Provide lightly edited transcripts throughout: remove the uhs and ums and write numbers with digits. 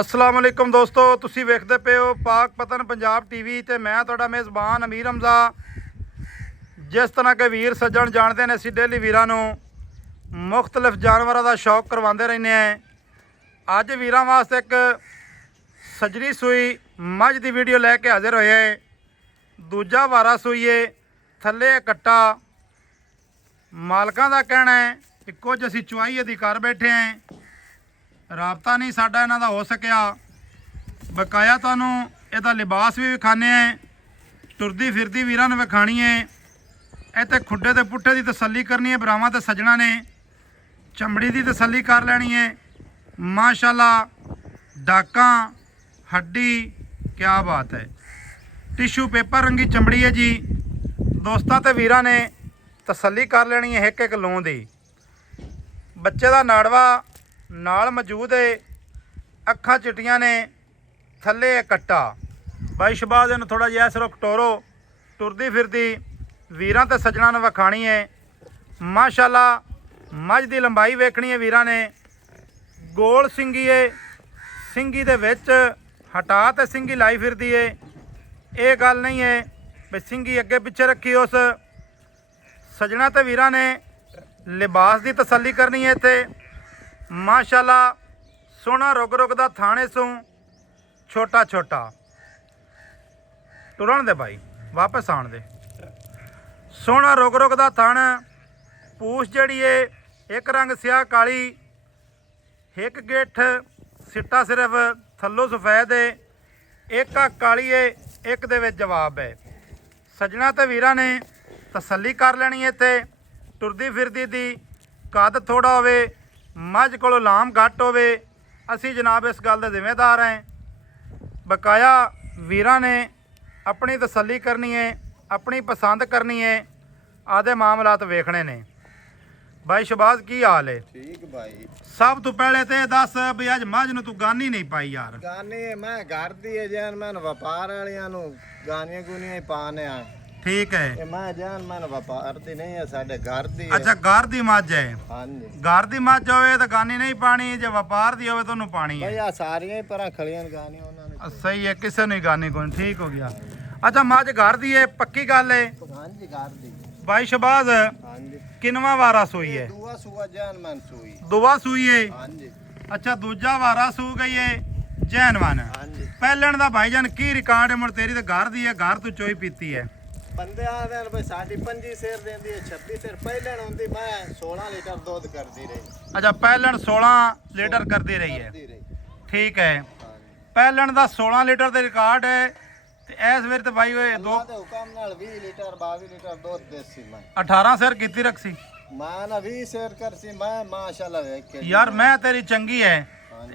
अस्सलाम वालेकुम दोस्तों, तुसी वेखदे पे हो पाक पतन पंजाब टीवी ते मैं तुहाडा मेज़बान अमीर हमजा। जिस तरह के वीर सज्जन जानते हैं असीं डेली वीरां नूं मुख्तलिफ जानवरों का शौक करवाते रहने हैं। अज वीरां वास्ते एक सजरी सूई मझ की वीडियो लैके हाजिर होए हैं। दूजा वारा सूईए थले कट्टा। मालकां दा कहना है कि कुछ असीं चुआई अदी कर बैठे हैं, राबता नहीं साडा इन्हां दा हो सकिया। बकाया तुहानूं इहदा लिबास भी विखाने हैं, टुरदी फिरदी वीरां नूं विखाणी है। इत्थे खुड्डे ते पुट्ठे की तसल्ली करनी है, भरावां ते सज्जणा ने चमड़ी की तसल्ली कर लैनी है। माशाअल्लाह डाकां हड्डी क्या बात है, टिशू पेपर रंगी चमड़ी है जी। दोस्तां ते वीरां ने तसल्ली कर लैनी है एक एक लूं दी। बच्चे का नाड़वा नाल मौजूद है, अखां चिट्टियां ने, थले कट्टा। भाई शबाज इन्हूं थोड़ा जिहा सिर्फ कटोरो टुरदी फिरदी वीरां ते सज्जणा ने विखाणी है। माशाअल्लाह मझ की लंबाई वेखनी है वीरां ने। गोल सिंगी है, सिंगी दे विच हटा ते सिंगी लाई फिरदी है। ये गल नहीं है भी सिंगी अगे पिछे रखी। उस सज्जणा ते वीरां ने लिबास की तसल्ली करनी है। इत्थे माशाअल्लाह सोहना रुग रुग दा थाने सू छोटा छोटा टुरन दे भाई वापस आन दे। सोहना रुग रुग दा थण, पूछ जड़ी है एक रंग स्याह काली, एक गिठ सिट्टा सिर्फ थल्लों सफेद है, एक काली है, एक दे विच जवाब है। सज्जणा ते वीरां ने तसल्ली कर लैनी है। इत्थे टुरदी फिरदी दी कद थोड़ा होवे, मझ कोलों लाम घट होवे। असी जनाब इस गल दे जिम्मेदार हैं। बकाया वीरां ने अपनी तसल्ली करनी है, अपनी पसंद करनी है, आदे मामलात वेखने ने। भाई शबाज की हाल है? ठीक भाई। सब तो पहले तो दस भी अज मझ नूं तू गानी नहीं पाई यार? गानी मैं घर दी है जैन मैं व्यापार वालियां नूं गानियां गुनियां ही पाने आ। ठीक है। ये मैं जान मैं व्यापार दी नहीं है, साडे घर दी है। अच्छा घर दी मझ है? हां जी। घर दी मझ होवे तो गानी नहीं पानी, जे व्यापार दी होवे तो उन्होंने पानी है। भाई आ सारियां ही परा खड़ियां गानियां उन्होंने। सही है, किसी ने गानी कोई। ठीक हो गया। अच्छा मझ घर दी है, पक्की गल है? हां जी घर दी। भाई शबाज हां जी। किनवा वारा सूई है? दुआ सुआ जान मन सूई। दुआ सूई है? हां जी। अच्छा दूजा वारा सू गई है जैनवन। हां जी। पहलन दा भाईजान की रिकॉर्ड है? मुड़ तेरी तो घर दी है, घर तू चोई पीती है। बंदे आदे भाई साडी 25 शेर देंदी है, 26 शेर पहले हुंदी मैं 16 लीटर दूध करदी रही। अच्छा पहलन 16 लीटर करती रही है। ठीक है। पहलन दा 16 लीटर का रिकॉर्ड है ते इस वेर ते भाई ओए दो दे हुकम नाल 20 लीटर 22 लीटर दूध देसी मैं 18 शेर कीती रखसी। मैं ना 20 शेर करसी मैं माशाल्लाह वेख के। यार मैं तेरी चंगी है।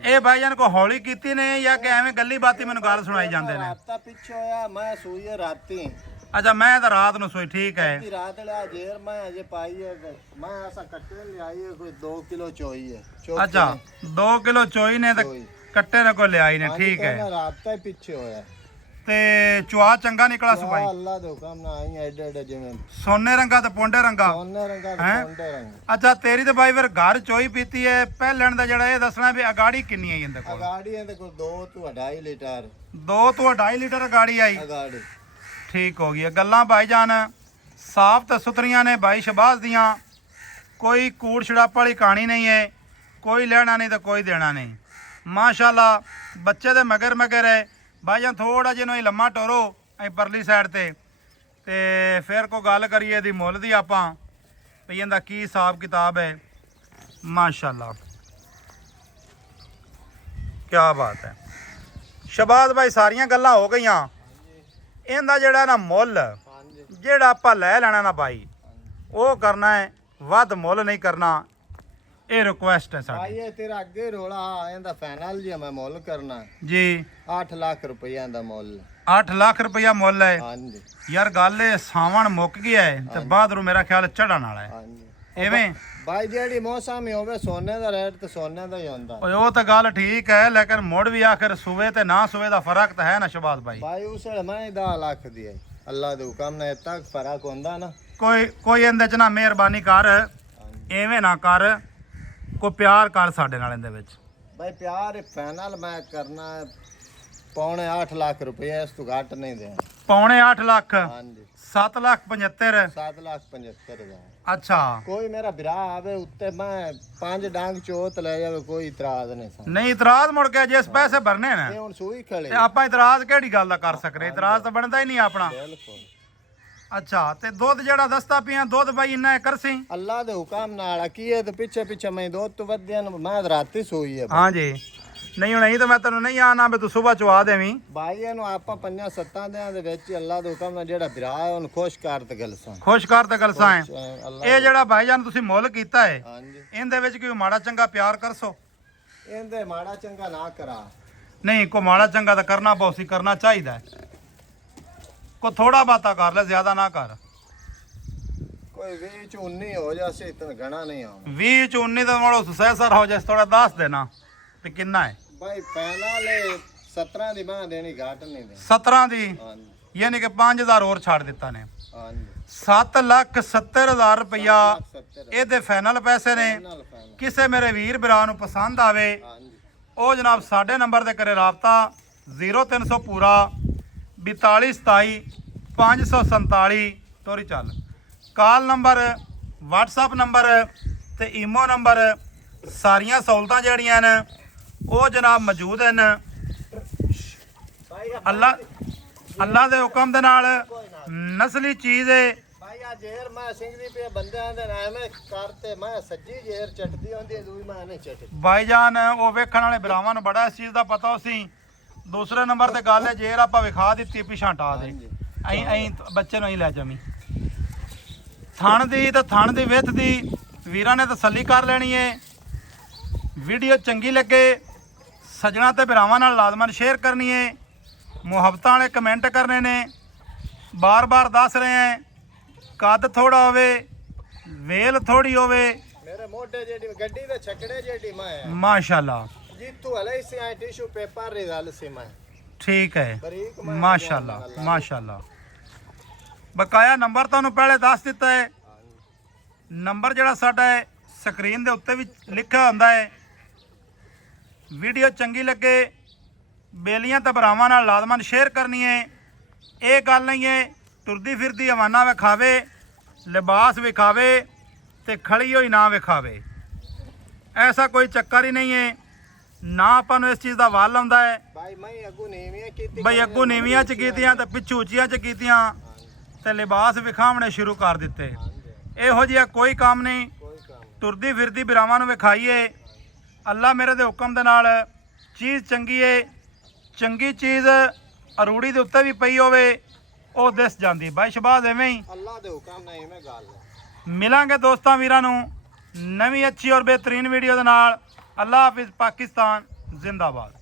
ए भाईजान को हौली कीती ने या कि एवें गली बाती मैनू गल सुनाई जांदे ने? राता पिछे होया मैं सूई राती। अच्छा मैं तो रात नू सोई। ठीक है। रात ला जेर मैं अजे पाई है मैं ऐसा कट्टे ले आई है, कोई 2 किलो चोई है। अच्छा 2 किलो चोई ने ते कट्टे ने को ले आई ने। ठीक है। राता ही पिछे होया ते चुआ चंगा निकला सुभाई? अल्लाह दे हुकम ना आई एडे एडे जिवें सोने रंगा ते पोंडे रंगा। सोने रंगा ते हैं? पोंडे रंगा। अच्छा तेरी तो भाई फिर घर चोई पीती है। पहलन दा जेड़ा ये दसना भी अगाड़ी किन्नी है इंदे कोल? अगाड़ी है ते कोई 2 तो 2.5 लीटर। 2 तो 2.5 लीटर अगाड़ी आई। अगाड़ी ठीक हो गई। गल्लां भाईजान साफ ते सुथरियां ने भाई शबाज दियां। कोई कूड़ छड़ाप वाली कहानी नहीं है, कोई लेना नहीं तो कोई देना नहीं। माशाल्लाह बच्चे दे मगर मगर है। भाईजान थोड़ा जिन्हों लम्मा टोरो अं परली साइड ते फिर को गल करिए दी मुੱਲ दी आपां भी इहदा की हिसाब किताब है। माशाल्लाह क्या बात है। शबाज भाई सारियां गल्लां हो गईयां। इहदा जेड़ा ना मुੱਲ जेड़ा आपां लै लेना ना भाई वो करना है, वध मुੱਲ नहीं करना। ये रिक्वेस्ट है साडी। भाई ये तेरा अगे रोला आंदा फाइनल जी मैं मुੱਲ करना जी। 8 लाख रुपया दा मुੱਲ। 8 लाख रुपया मुੱਲ है? हां जी। यार गल सावण मुक गया है ते बहादुर मेरा ख्याल चढ़न वाला है। हां जी। एवें भाई जेड़ी मौसम ही होवे सोने दा रेट ते सोने दा ही होंदा। ओए वो तो गल ठीक है, लेकिन मुड़ भी आखिर सुबह ते ना सुबह दा फर्क तो है ना शबाज भाई? भाई उस मैं 10 लाख दी है, अल्लाह दे हुकम ने तक फर्क होंदा ना। कोई इंदे च ना मेहरबानी कर, एवें ना कर, कोई प्यार कर साडे नाल इंदे विच। भाई प्यार फाइनल मैं करना है 7.5 लाख रुपया, इस तो घट नहीं दे। ਪੌਣੇ 8 ਲੱਖ हाँ जी 7,75,000 7,75,000। ਅੱਛਾ कोई मेरा बिरा आवे उत्ते मैं 5 डांग चोत ले जावे, कोई इतराज नहीं सा। ਨਹੀਂ ਇਤਰਾਜ਼ ਮੁੜ ਕੇ ਜਿਸ ਪੈਸੇ ਭਰਨੇ ਨੇ ये हुन सूई खड़े ਤੇ ਆਪਾਂ ਇਤਰਾਜ਼ ਕਿਹੜੀ ਗੱਲ ਦਾ ਕਰ ਸਕਦੇ, ਇਤਰਾਜ਼ ਤਾਂ ਬਣਦਾ ਹੀ ਨਹੀਂ ਆਪਣਾ। बिल्कुल ਅੱਛਾ ਤੇ ਦੁੱਧ ਜਿਹੜਾ ਦਸਤਾ ਪਿਆ ਦੁੱਧ ਬਾਈ ਇੰਨਾ ਕਰ ਸੀ। अल्लाह दे हुक्म नाल कीए ते पीछे पीछे मैं दो तो वधिया मैं राती सोई है। ਹਾਂ ਜੀ ਨਹੀਂ ਹੁਣ ਨਹੀਂ ਤਾਂ ਮੈਂ ਤੈਨੂੰ ਨਹੀਂ ਆਣਾ ਵੀ ਤੂੰ ਸਵੇਰ ਚਵਾ ਦੇਵੀਂ। भाई ਇਹਨੂੰ ਆਪਾਂ 5-7 ਦਿਨਾਂ ਦੇ ਵਿੱਚ ਅੱਲਾਹ ਦੇ ਹੁਕਮ ਨਾਲ ਜਿਹੜਾ ਵਿਰਾਹ ਹੈ ਉਹਨੂੰ ਖੁਸ਼ ਕਰ ਤੇ ਗਲਸਾਂ ਖੁਸ਼ ਕਰ ਤੇ ਗਲਸਾਂ ਹੈ। ਅੱਲਾਹ ਇਹ ਜਿਹੜਾ ਭਾਈਜਾਨ ਤੁਸੀਂ ਮੁੱਲ ਕੀਤਾ ਹੈ ਹਾਂਜੀ ਇਹਦੇ ਵਿੱਚ ਕੋਈ ਮਾੜਾ ਚੰਗਾ ਪਿਆਰ ਕਰਸੋ। ਇਹਦੇ ਮਾੜਾ ਚੰਗਾ ਨਾ ਕਰਾ। ਨਹੀਂ ਕੋ ਮਾੜਾ ਚੰਗਾ ਤਾਂ ਕਰਨਾ ਪਉਸੀ ਕਰਨਾ ਚਾਹੀਦਾ ਹੈ। ਕੋ ਥੋੜਾ ਬਾਤਾ ਕਰ ਲੈ ਜ਼ਿਆਦਾ ਨਾ ਕਰ। ਕੋਈ 20-19 ਹੋ ਜਾਸੇ ਇਤਨਾ ਘਣਾ ਨਹੀਂ ਆਉਣਾ। 20 ਚ 19 ਦਾ ਮੋੜੋ ਸੈਸਰ ਹੋ ਜਾਏ ਥੋੜਾ ਦੱਸ ਦੇਣਾ ਤੇ ਕਿੰਨਾ ਹੈ। ਭਾਈ ਪਹਿਲਾਂ ਲੈ 17 ਦੀ ਮਾਂ ਦੇਣੀ ਘਾਟ ਨਹੀਂ ਦੇ। 17 ਦੀ ਹਾਂਜੀ ਯਾਨੀ ਕਿ 5000 ਹੋਰ ਛੱਡ ਦਿੱਤਾ ਨੇ। ਹਾਂਜੀ 7,70,000 ਰੁਪਇਆ 70 ਇਹਦੇ ਫਾਈਨਲ ਪੈਸੇ ਨੇ। ਨਾਲ ਫਾਈਨਲ। ਕਿਸੇ ਮੇਰੇ ਵੀਰ ਭਰਾ ਨੂੰ ਪਸੰਦ ਆਵੇ ਹਾਂਜੀ ਉਹ ਜਨਾਬ ਸਾਡੇ ਨੰਬਰ ਤੇ ਕਰੇ ਰਾਬਤਾ 0300 ਪੂਰਾ 4227 547 ਤੋਰੀ ਚੱਲ। ਕਾਲ ਨੰਬਰ WhatsApp ਨੰਬਰ ਤੇ ਈਮੋ ਨੰਬਰ ਸਾਰੀਆਂ ਸਹੂਲਤਾਂ ਜਿਹੜੀਆਂ ਨੇ ਉਹ ਜਨਾਬ ਮੌਜੂਦ ਹਨ। ਭਾਈ ਅੱਲਾ ਦੇ ਹੁਕਮ ਦੇ ਨਾਲ ਨਸਲੀ ਚੀਜ਼ ਹੈ। ਭਾਈ ਆ ਜੇਰ ਮੈਂ ਸਿੰਘ ਦੀ ਪੇ ਬੰਦਿਆਂ ਦੇ ਨਾਲ ਮੈਂ ਕਰਤੇ ਮੈਂ ਸੱਜੀ ਜੇਰ ਚਟਦੀ ਹੁੰਦੀ ਦੂਈ ਮੈਂ ਨਹੀਂ ਚਟਦੀ। ਬਾਈਜਾਨ ਉਹ ਵੇਖਣ ਵਾਲੇ ਭਰਾਵਾਂ ਨੂੰ ਬੜਾ ਇਸ ਚੀਜ਼ ਦਾ ਪਤਾ ਸੀ। ਦੂਸਰੇ ਨੰਬਰ ਤੇ ਗੱਲ ਹੈ ਜੇਰ ਆਪਾਂ ਵਿਖਾ ਦਿੱਤੀ ਪਿਛਾਂ ਟਾ ਦੇ ਐਂ ਬੱਚੇ ਨੂੰ ਹੀ ਲੈ ਜਾਵੀਂ। ਥਣ ਦੀ ਤਾਂ ਥਣ ਦੀ ਵਿੱਥ ਦੀ ਵੀਰਾਂ ਨੇ ਤਸੱਲੀ ਕਰ ਲੈਣੀ ਹੈ। ਵੀਡੀਓ ਚੰਗੀ ਲੱਗੇ ਸੱਜਣਾ ਤੇ ਭਰਾਵਾਂ ਨਾਲ ਲਾਜ਼ਮਨ ਸ਼ੇਅਰ ਕਰਨੀ ਹੈ। ਮੁਹੱਬਤਾਂ ਵਾਲੇ ਕਮੈਂਟ ਕਰਨੇ ਨੇ। ਬਾਰ-ਬਾਰ ਦੱਸ ਰਹੇ ਹਾਂ ਕੱਦ ਥੋੜਾ ਹੋਵੇ ਵੇਲ ਥੋੜੀ ਹੋਵੇ। ਮੇਰੇ ਮੋਢੇ ਜਿਹੜੀ ਗੱਡੀ ਦੇ ਛਕੜੇ ਜਿਹੜੀ ਮੈਂ ਮਾਸ਼ਾਅੱਲਾ ਜੀਤੂ ਹਲੇ ਸੀ ਆ ਟਿਸ਼ੂ ਪੇਪਰ ਰਿਜ਼ਲ ਸੀ ਮੈਂ ਠੀਕ ਹੈ ਬਰੀਕ ਮੈਂ ਮਾਸ਼ਾਅੱਲਾ ਮਾਸ਼ਾਅੱਲਾ। ਬਕਾਇਆ ਨੰਬਰ ਤੁਹਾਨੂੰ ਪਹਿਲੇ ਦੱਸ ਦਿੱਤਾ ਹੈ। ਨੰਬਰ ਜਿਹੜਾ ਸਾਡਾ ਹੈ ਸਕਰੀਨ ਦੇ ਉੱਤੇ ਵੀ ਲਿਖਿਆ ਹੁੰਦਾ ਹੈ। ਵੀਡੀਓ ਚੰਗੀ ਲੱਗੇ ਬੇਲੀਆਂ ਤੇ ਭਰਾਵਾਂ ਨਾਲ ਲਾਜ਼ਮਨ ਸ਼ੇਅਰ ਕਰਨੀ ਹੈ। ਇਹ ਗੱਲ ਨਹੀਂ ਹੈ ਤੁਰਦੀ ਫਿਰਦੀ ਹਵਾਨਾ ਵਿਖਾਵੇ ਲਿਬਾਸ ਵਿਖਾਵੇ ਤੇ ਖੜੀ ਹੋਈ ਨਾ ਵਿਖਾਵੇ। ਐਸਾ ਕੋਈ ਚੱਕਰ ਹੀ ਨਹੀਂ ਹੈ। ਨਾ ਆਪਾਂ ਨੂੰ ਇਸ ਚੀਜ਼ ਦਾ ਵੱਲ ਆਉਂਦਾ ਹੈ ਭਾਈ ਮੈਂ ਅੱਗੂ ਨੀਵੀਆਂ ਕੀਤੀ ਬਈ ਅੱਗੋਂ ਨੀਵੀਆਂ ਚ ਕੀਤੀਆਂ ਤੇ ਪਿੱਛੂ ਉੱਚੀਆਂ ਚ ਕੀਤੀਆਂ ਤੇ ਲਿਬਾਸ ਵਿਖਾਵਣੇ ਸ਼ੁਰੂ ਕਰ ਦਿੱਤੇ। ਇਹੋ ਜਿਹਾ ਕੋਈ ਕੰਮ ਨਹੀਂ। ਕੋਈ ਕੰਮ ਤੁਰਦੀ ਫਿਰਦੀ ਬਿਰਾਵਾਂ ਨੂੰ ਵਿਖਾਈਏ। ਅੱਲਾ ਮੇਰੇ ਦੇ ਹੁਕਮ ਦੇ ਨਾਲ ਚੀਜ਼ ਚੰਗੀ ਏ। ਚੰਗੀ ਚੀਜ਼ ਅਰੂੜੀ ਦੇ ਉੱਤੇ ਵੀ ਪਈ ਹੋਵੇ ਉਹ ਦਿਸ ਜਾਂਦੀ। ਬਾਈ ਸ਼ਬਾਜ਼ ਐਵੇਂ ਹੀ ਅੱਲਾਹ ਦੇ ਹੁਕਮ ਨਾਲ ਇਵੇਂ ਗੱਲ ਹੈ। ਮਿਲਾਂਗੇ ਦੋਸਤਾਂ ਵੀਰਾਂ ਨੂੰ ਨਵੀਂ ਅੱਛੀ ਔਰ ਬਿਹਤਰੀਨ ਵੀਡੀਓ ਦੇ ਨਾਲ। ਅੱਲਾ ਹਾਫਿਜ਼। ਪਾਕਿਸਤਾਨ ਜ਼ਿੰਦਾਬਾਦ।